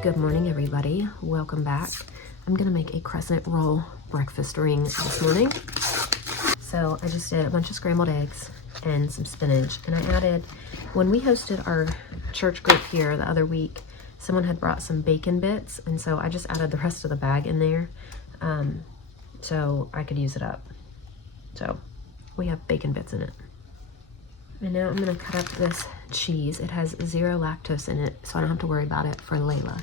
Good morning, everybody. Welcome back. I'm gonna make a crescent roll breakfast ring this morning. So I just did a bunch of scrambled eggs and some spinach, and I added, when we hosted our church group here the other week, someone had brought some bacon bits, and so I just added the rest of the bag in there so I could use it up. So we have bacon bits in it. And now I'm gonna cut up this cheese. It has 0 lactose in it, so I don't have to worry about it for Layla.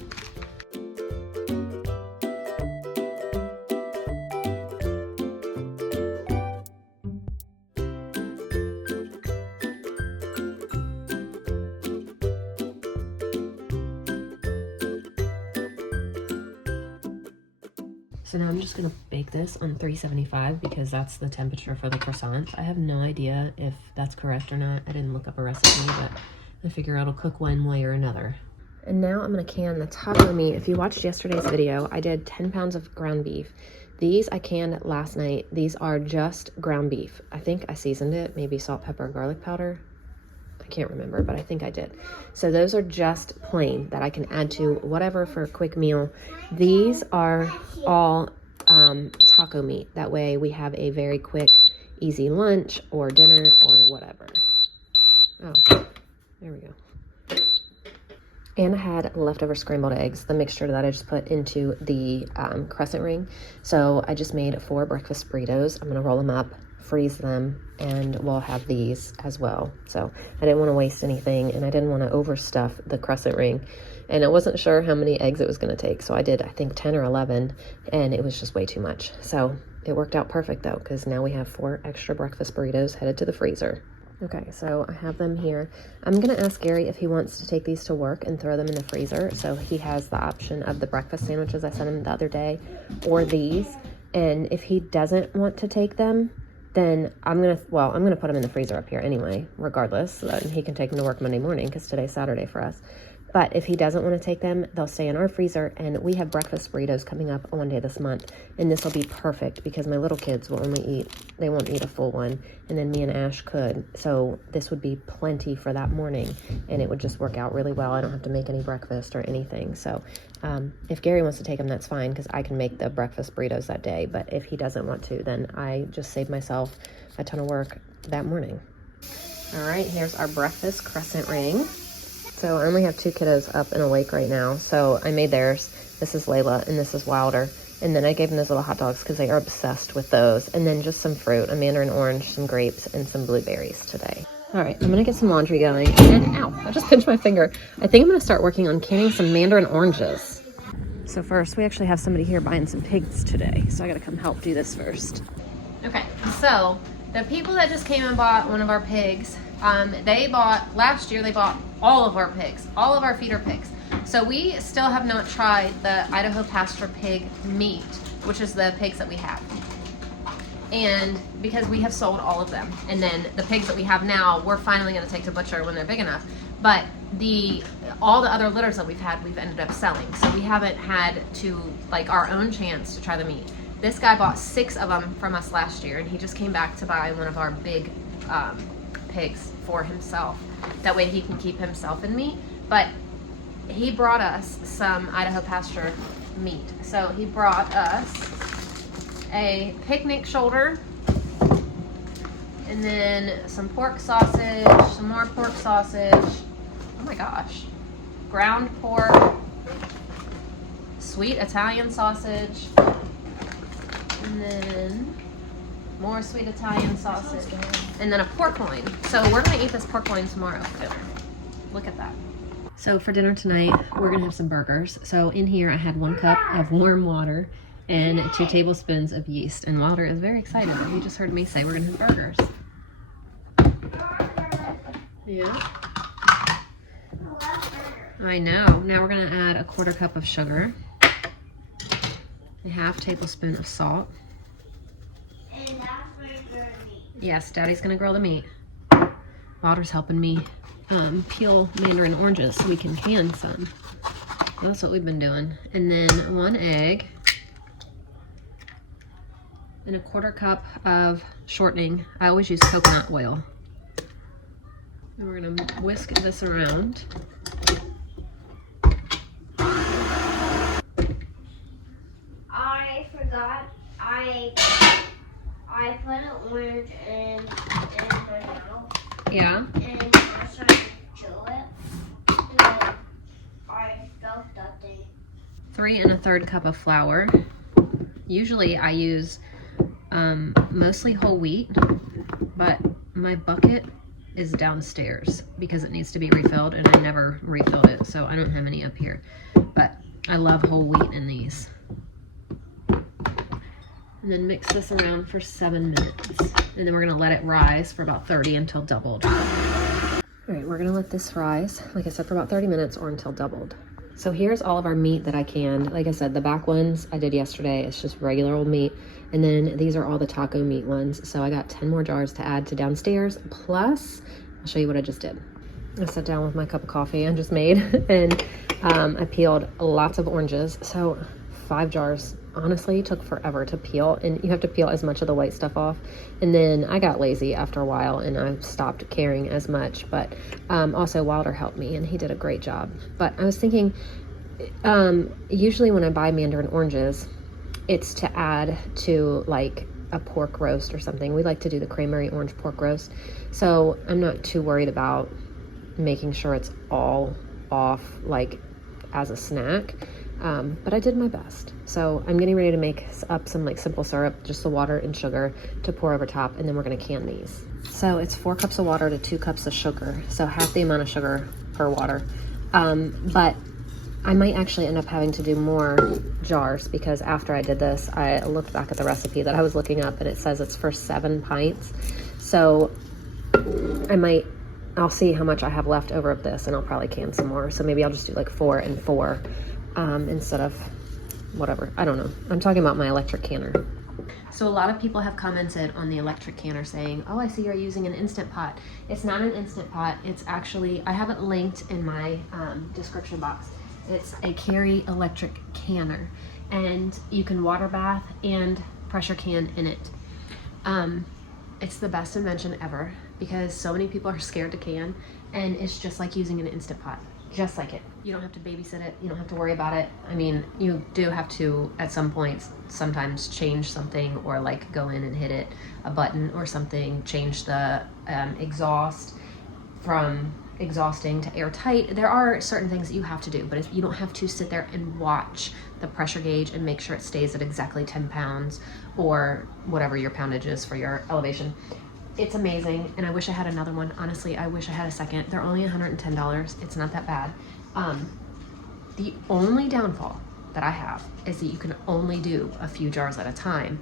So now I'm just gonna bake this on 375 because that's the temperature for the croissants. I have no idea if that's correct or not. I didn't look up a recipe, but I figure it'll cook one way or another. And now I'm gonna can the taco meat. If you watched yesterday's video, I did 10 pounds of ground beef. These I canned last night. These are just ground beef. I think I seasoned it, maybe salt, pepper, garlic powder. I can't remember, but I think I did. So those are just plain that I can add to whatever for a quick meal. These are all taco meat. That way we have a very quick, easy lunch or dinner or whatever. Oh, there we go. And I had leftover scrambled eggs, the mixture that I just put into the crescent ring. So I just made 4 breakfast burritos. I'm gonna roll them up, freeze them, and we'll have these as well. So I didn't want to waste anything, and I didn't want to overstuff the crescent ring, and I wasn't sure how many eggs it was going to take, so I did I think 10 or 11, and it was just way too much. So it worked out perfect though, because now we have 4 extra breakfast burritos headed to the freezer. Okay, so I have them here. I'm gonna ask Gary if he wants to take these to work and throw them in the freezer, so he has the option of the breakfast sandwiches I sent him the other day, or these. And if he doesn't want to take them, then I'm gonna put them in the freezer up here anyway, regardless, so that he can take them to work Monday morning, because today's Saturday for us. But if he doesn't want to take them, they'll stay in our freezer, and we have breakfast burritos coming up one day this month, and this will be perfect because my little kids will they won't eat a full one, and then me and Ash could. So this would be plenty for that morning, and it would just work out really well. I don't have to make any breakfast or anything. So if Gary wants to take them, that's fine, because I can make the breakfast burritos that day. But if he doesn't want to, then I just save myself a ton of work that morning. All right, here's our breakfast crescent ring. So I only have 2 kiddos up and awake right now, so I made theirs. This is Layla, and this is Wilder. And then I gave them those little hot dogs because they are obsessed with those. And then just some fruit, a mandarin orange, some grapes, and some blueberries today. All right, I'm gonna get some laundry going. And ow, I just pinched my finger. I think I'm gonna start working on canning some mandarin oranges. So first, we actually have somebody here buying some pigs today, so I gotta come help do this first. Okay, so the people that just came and bought one of our pigs, last year they bought all of our pigs, all of our feeder pigs. So we still have not tried the Idaho pasture pig meat, which is the pigs that we have. And because we have sold all of them, and then the pigs that we have now, we're finally gonna take to butcher when they're big enough. But all the other litters that we've had, we've ended up selling. So we haven't had to, our own chance to try the meat. This guy bought 6 of them from us last year, and he just came back to buy one of our big pigs for himself. That way he can keep himself in meat. But he brought us some Idaho pasture meat. So he brought us a picnic shoulder, and then some pork sausage, some more pork sausage. Oh my gosh. Ground pork, sweet Italian sausage, and then more sweet Italian sausage, and then a pork loin. So we're gonna eat this pork loin tomorrow for dinner. Look at that. So for dinner tonight, we're gonna have some burgers. So in here I had 1 cup of warm water and 2 tablespoons of yeast. And Wilder is very excited that he just heard me say we're gonna have burgers. Yeah. I know. Now we're gonna add a 1/4 cup of sugar, a 1/2 tablespoon of salt. Yes, Daddy's gonna grill the meat. Wilder's helping me peel mandarin oranges so we can can some. That's what we've been doing. And then 1 egg and a 1/4 cup of shortening. I always use coconut oil. And we're gonna whisk this around. I put an orange in my mouth. Yeah. And I started to chew it. And then I felt that thing. 3 1/3 cup of flour. Usually I use mostly whole wheat, but my bucket is downstairs because it needs to be refilled and I never refilled it, so I don't have any up here. But I love whole wheat in these. And then mix this around for 7 minutes. And then we're gonna let it rise for about 30 until doubled. All right, we're gonna let this rise, like I said, for about 30 minutes or until doubled. So here's all of our meat that I canned. Like I said, the back ones I did yesterday. It's just regular old meat. And then these are all the taco meat ones. So I got 10 more jars to add to downstairs. Plus, I'll show you what I just did. I sat down with my cup of coffee I just made and I peeled lots of oranges. So 5 jars honestly took forever to peel, and you have to peel as much of the white stuff off. And then I got lazy after a while and I stopped caring as much, but also Wilder helped me and he did a great job. But I was thinking, usually when I buy mandarin oranges, it's to add to like a pork roast or something. We like to do the cranberry orange pork roast, so I'm not too worried about making sure it's all off like as a snack. But I did my best. So I'm getting ready to make up some like simple syrup, just the water and sugar to pour over top, and then we're gonna can these. So it's 4 cups of water to 2 cups of sugar, so half the amount of sugar per water. But I might actually end up having to do more jars because after I did this, I looked back at the recipe that I was looking up and it says it's for 7 pints. So I'll see how much I have left over of this and I'll probably can some more. So maybe I'll just do like 4 and 4 instead of whatever. I don't know. I'm talking about my electric canner. So a lot of people have commented on the electric canner saying, oh, I see you're using an Instant Pot. It's not an Instant Pot. It's actually, I have it linked in my description box. It's a Carry electric canner, and you can water bath and pressure can in it. It's the best invention ever because so many people are scared to can, and it's just like using an Instant Pot, just like it. You don't have to babysit it. You don't have to worry about it. I mean, you do have to at some points sometimes change something or like go in and hit a button or something, change the exhaust from exhausting to airtight. There are certain things that you have to do, but you don't have to sit there and watch the pressure gauge and make sure it stays at exactly 10 pounds or whatever your poundage is for your elevation. It's amazing, and I wish I had another one. Honestly, I wish I had a second. They're only $110. It's not that bad. The only downfall that I have is that you can only do a few jars at a time.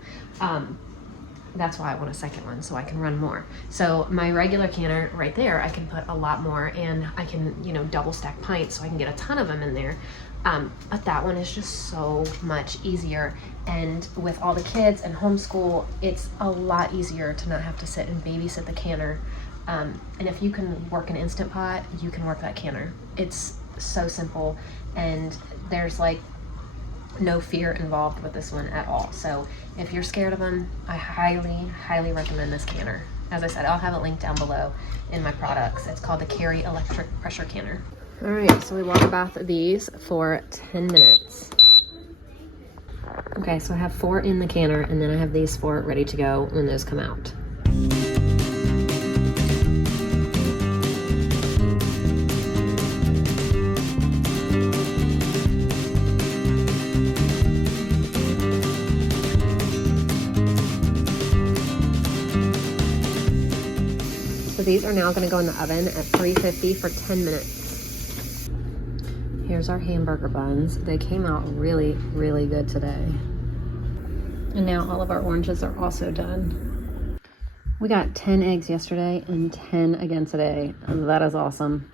That's why I want a second one, so I can run more. So my regular canner right there, I can put a lot more, and I can, double stack pints so I can get a ton of them in there. But that one is just so much easier. And with all the kids and homeschool, it's a lot easier to not have to sit and babysit the canner. And if you can work an Instant Pot, you can work that canner. It's so simple, and there's like no fear involved with this one at all. So if you're scared of them, I highly recommend this canner. As I said, I'll have it linked down below in my products. It's called the Carry electric pressure canner. All right, so we water bath these for 10 minutes. Okay, so I have 4 in the canner, and then I have these 4 ready to go when those come out. These are now going to go in the oven at 350 for 10 minutes. Here's our hamburger buns. They came out really good today. And now all of our oranges are also done. We got 10 eggs yesterday and 10 again today. And that is awesome.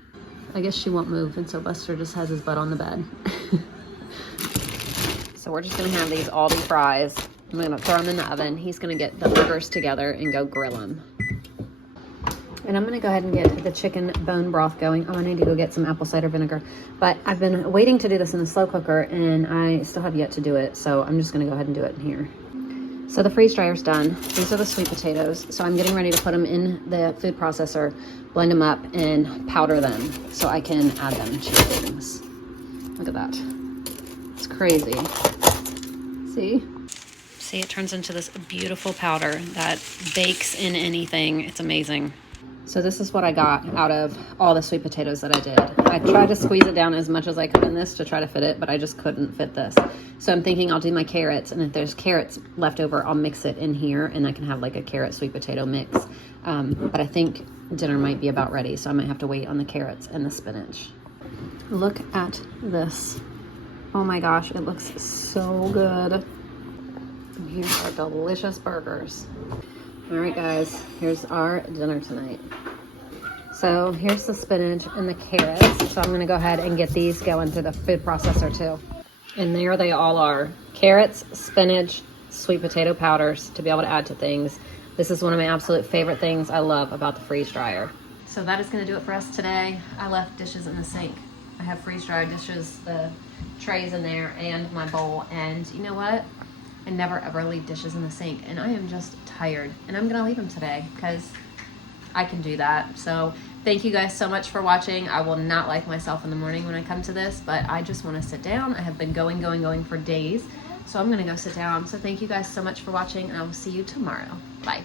I guess she won't move, and so Buster just has his butt on the bed. So we're just going to have these Aldi fries. I'm going to throw them in the oven. He's going to get the burgers together and go grill them. And I'm gonna go ahead and get the chicken bone broth going. Oh, I need to go get some apple cider vinegar. But I've been waiting to do this in the slow cooker, and I still have yet to do it. So I'm just gonna go ahead and do it in here. So the freeze dryer's done. These are the sweet potatoes. So I'm getting ready to put them in the food processor, blend them up, and powder them so I can add them to things. Look at that. It's crazy. See? See, it turns into this beautiful powder that bakes in anything. It's amazing. So this is what I got out of all the sweet potatoes that I did. I tried to squeeze it down as much as I could in this to try to fit it, but I just couldn't fit this. So I'm thinking I'll do my carrots, and if there's carrots left over, I'll mix it in here, and I can have like a carrot sweet potato mix. But I think dinner might be about ready, so I might have to wait on the carrots and the spinach. Look at this. Oh my gosh, it looks so good. Here's our delicious burgers. All right, guys, here's our dinner tonight. So here's the spinach and the carrots. So I'm gonna go ahead and get these going through the food processor too. And there they all are. Carrots, spinach, sweet potato powders to be able to add to things. This is one of my absolute favorite things I love about the freeze dryer. So that is gonna do it for us today. I left dishes in the sink. I have freeze dried dishes, the trays in there, and my bowl. And you know what? I never ever leave dishes in the sink, and I am just tired, and I'm gonna leave them today because I can do that. So thank you guys so much for watching. I will not like myself in the morning when I come to this, but I just want to sit down. I have been going for days, so I'm gonna go sit down. So thank you guys so much for watching, and I will see you tomorrow. Bye.